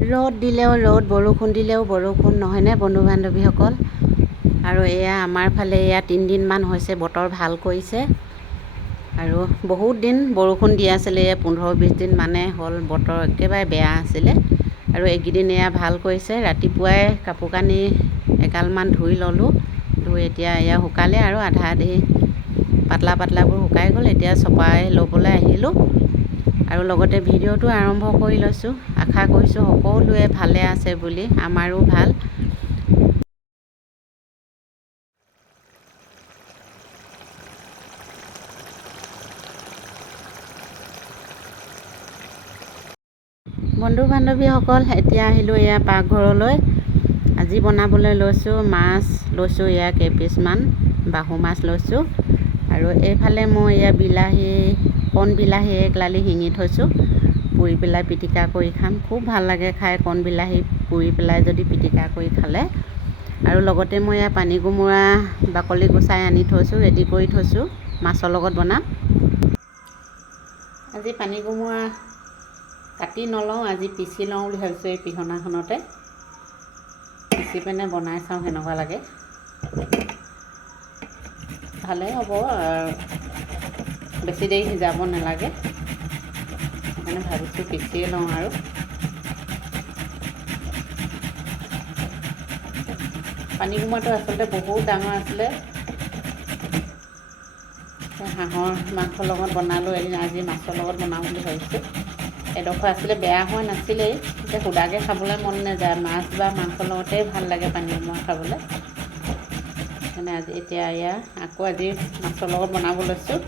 ৰ'দ দিলেও ৰ'দ, বৰষুণ দিলেও বৰষুণ, নহয়নে বন্ধু বান্ধৱীসকল? আৰু এয়া আমাৰ ফালে এয়া 3 দিনমান হৈছে বতৰ ভাল কৰিছে। আৰু বহুত দিন বৰষুণ দি আছিলে, 15-20 দিন মানে হ'ল বতৰ একেবাৰে বেয়া আছিলে। আৰু এইকেইদিন এয়া ভাল কৰিছে। ৰাতিপুৱাই কাপোৰ কানি এগালমান ধুই ল'লোঁ, ধুই এতিয়া এয়া শুকালে আৰু আধা আধি পাতলা পাতলাবোৰ শুকাই গ'ল। এতিয়া চপাই ল'বলৈ আহিলোঁ আৰু লগতে ভিডিঅ'টো আৰম্ভ কৰি লৈছোঁ। আশা কৰিছোঁ সকলোৱে ভালে আছে বুলি, আমাৰো ভাল। বন্ধু বান্ধৱীসকল, এতিয়া আহিলোঁ এয়া পাকঘৰলৈ। আজি বনাবলৈ লৈছোঁ মাছ, লৈছোঁ এয়া কেইপিচমান বাহু মাছ লৈছোঁ। আৰু এইফালে মই এয়া বিলাহী, কণ বিলাহী 1 লালি শিঙি থৈছোঁ। পুৰি পেলাই পিটিকা কৰি খাম, খুব ভাল লাগে খাই কণ বিলাহী পুৰি পেলাই যদি পিটিকা কৰি খালে। আৰু লগতে মই এয়া পানী কোমোৰা বাকলি গুচাই আনি থৈছোঁ, ৰেডি কৰি থৈছোঁ, মাছৰ লগত বনাম। আজি পানী কোমোৰা কাটি নলওঁ, আজি পিচি লওঁ বুলি ভাবিছোঁ। এই পিহনাখনতে পিচি পিনে বনাই চাওঁ কেনেকুৱা লাগে। ভালেই হ'ব, বেছি দেৰি সিজাব নালাগে, সেইকাৰণে ভাবিছোঁ পিচিয়ে লওঁ। আৰু পানী কোমোৰাটো আচলতে বহুত ডাঙৰ আছিলে। হাঁহৰ মাংসৰ লগত বনালোঁ এদিন, আজি মাছৰ লগত বনাওঁ বুলি ভাবিছোঁ। এডোখৰ আছিলে, বেয়া হোৱা নাছিলেই, এতিয়া সুদাকৈ খাবলৈ মন নাযায়। মাছ বা মাংসৰ লগতেই ভাল লাগে পানী কোমোৰা খাবলৈ। সেইকাৰণে আজি এতিয়া এয়া আকৌ আজি মাছৰ লগত বনাব লৈছোঁ।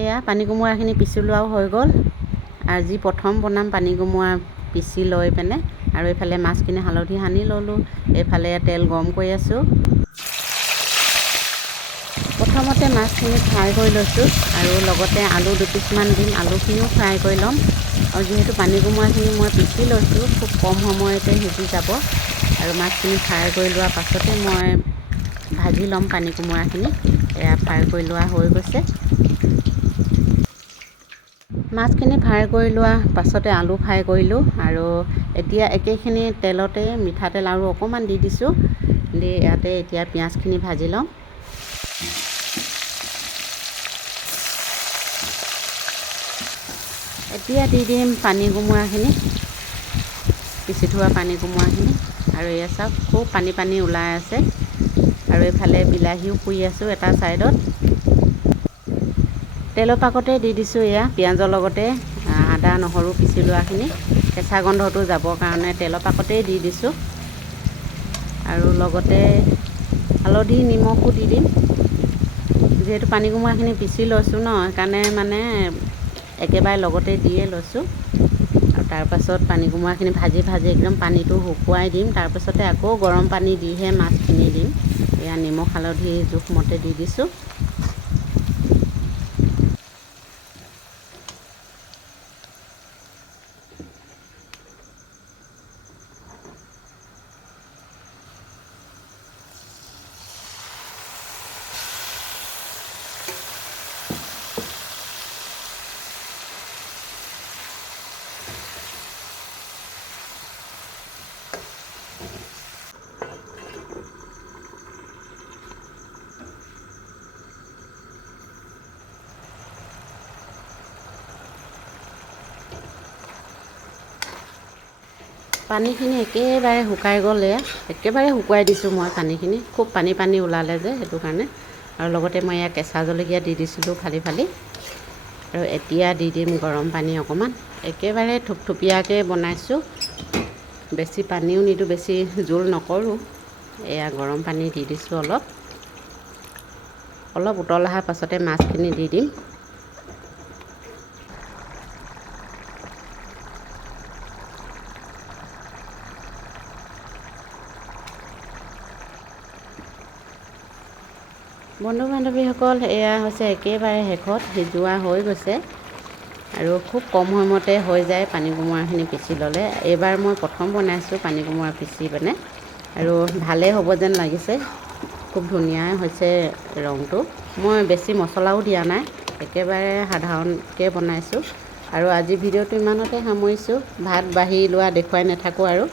এয়া পানী কোমোৰাখিনি পিচি লোৱাও হৈ গ'ল। আজি প্ৰথম বনাম পানী কোমোৰা পিচি লৈ পিনে। আৰু এইফালে মাছখিনি হালধি সানি ল'লোঁ, এইফালে তেল গৰম কৰি আছোঁ। প্ৰথমতে মাছখিনি ফ্ৰাই কৰি লৈছোঁ আৰু লগতে আলু 2 পিচমান দিম, আলুখিনিও ফ্ৰাই কৰি ল'ম। আৰু যিহেতু পানী কোমোৰাখিনি মই পিচি লৈছোঁ, খুব কম সময়তে সিজি যাব। আৰু মাছখিনি ফ্ৰাই কৰি লোৱাৰ পাছতে মই ভাজি ল'ম পানী কোমোৰাখিনি। এয়া ফ্ৰাই কৰি লোৱা হৈ গৈছে। মাছখিনি ফ্ৰাই কৰি লোৱা পাছতে আলু ফ্ৰাই কৰিলোঁ। আৰু এতিয়া একেখিনি তেলতে মিঠাতেল আৰু অকণমান দি দিছোঁ, দি ইয়াতে এতিয়া পিঁয়াজখিনি ভাজি ল'ম। এতিয়া দি দিম পানী কোমোৰাখিনি, পিচি থোৱা পানী কোমোৰাখিনি। আৰু এয়া চাওক, খুব পানী পানী ওলাই আছে। আৰু এইফালে বিলাহীও পুৰি আছোঁ এটা ছাইডত। তেলৰ পাকতে দি দিছোঁ এয়া পিঁয়াজৰ লগতে আদা নহৰু পিচি লোৱাখিনি, কেঁচা গন্ধটো যাবৰ কাৰণে তেলৰ পাকতেই দি দিছোঁ। আৰু লগতে হালধি নিমখো দি দিম। যিহেতু পানী কোমোৰাখিনি পিচি লৈছোঁ ন, সেইকাৰণে মানে একেবাৰে লগতে দিয়ে লৈছোঁ। আৰু তাৰপাছত পানী কোমোৰাখিনি ভাজি ভাজি একদম পানীটো শুকুৱাই দিম। তাৰপাছতে আকৌ গৰম পানী দিহে মাছখিনি দিম। এয়া নিমখ হালধি জোখমতে দি দিছোঁ। পানীখিনি একেবাৰে শুকাই গ'লে, একেবাৰে শুকুৱাই দিছোঁ মই পানীখিনি। খুব পানী পানী ওলালে যে, সেইটো কাৰণে। আৰু লগতে মই এয়া কেঁচা জলকীয়া দি দিছিলোঁ ফালি ফালি। আৰু এতিয়া দি দিম গৰম পানী অকণমান। একেবাৰে থুপথুপীয়াকৈ বনাইছোঁ, বেছি পানীও নিদিওঁ, বেছি জোল নকৰোঁ। এয়া গৰম পানী দি দিছোঁ অলপ। অলপ উতল অহাৰ পাছতে মাছখিনি দি দিম। বন্ধু বান্ধৱীসকল, এয়া হৈছে একেবাৰে শেষত, সিজোৱা হৈ গৈছে। আৰু খুব কম সময়তে হৈ যায় পানী কোমোৰাখিনি পিচি ল'লে। এইবাৰ মই প্ৰথম বনাইছোঁ পানী কোমোৰা পিচি পিনে, আৰু ভালেই হ'ব যেন লাগিছে। খুব ধুনীয়া হৈছে ৰংটো। মই বেছি মছলাও দিয়া নাই, একেবাৰে সাধাৰণকৈ বনাইছোঁ। আৰু আজি ভিডিঅ'টো ইমানতে সামৰিছোঁ। ভাত বাঢ়ি লোৱা দেখুৱাই নাথাকোঁ আৰু।